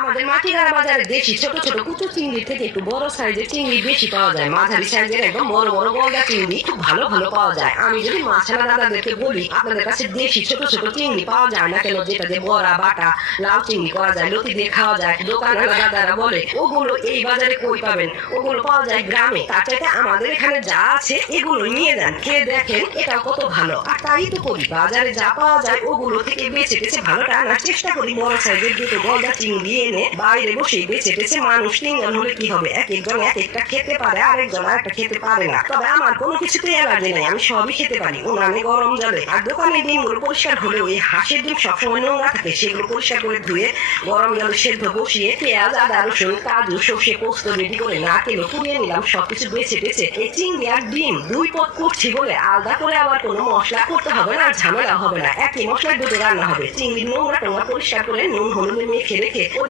আমাদের মাটিগাড়া বাজারে দেশি ছোট ছোট কুচো চিংড়ি থেকে একটু বড় সাইজের চিংড়ি বেশি পাওয়া যায়। মাঝারি সাইজের একদম বড় বড় গলদা চিংড়ি খুব ভালো ভালো পাওয়া যায়। আমি যদি মাছালা দাদাদেরকে বলি আপনাদের কাছে দেশি ছোট ছোট চিংড়ি পাওয়া যায় না কেন, যেটা দিয়ে বড়া বাটা লাউ চিংড়ি করা যায়, লতি দিয়ে খাওয়া যায়, দোকানওয়ালা দাদারা বলে ওগুলো এই বাজারে কই পাবেন, ওগুলো পাওয়া যায় গ্রামে। তার চাইতে আমাদের এখানে যা আছে এগুলো নিয়ে যান, খেয়ে দেখেন এটা কত ভালো। আর তাই তো করি, বাজারে যা পাওয়া যায় ওগুলো থেকে বেছে বেছে ভালোটা আনার চেষ্টা করি। বড় সাইজের দুটো গলদা চিংড়ি এনে বাইরে বসে বেছে বেছে মানুষ তিনজন হলে কি হবে, এক একজন এক একটা খেতে পারে, আরেকজন আরেকটা খেতে পারে না। তবে আমার কোনো কিছুতে অ্যালার্জি নেই, আমি সবই খেতে পারি উনানে গরম জলে। আর দোকানের ডিমগুলো পরিষ্কার হলেও এই হাঁসের ডিম সবসময় নোংরা থাকে, সেগুলো পরিষ্কার করে ধুয়ে গরম জলে সেদ্ধ বসিয়ে পেঁয়াজ আদা রসুন কাজু সর্ষে পোস্ত রেডি করে নারকেল পুড়িয়ে নিলাম, সবকিছু বেছে বেছে এই চিংড়ি আর ডিম দুই পদ করছি বলে আলাদা করে আবার কোনো মশলা করতে হবে না, ঝামেলা হবে না। একই মশলায় দুটো রান্না হবে। চিংড়ি নোংরা টোংরা পরিষ্কার করে নুন হলুদ মেখে রেখে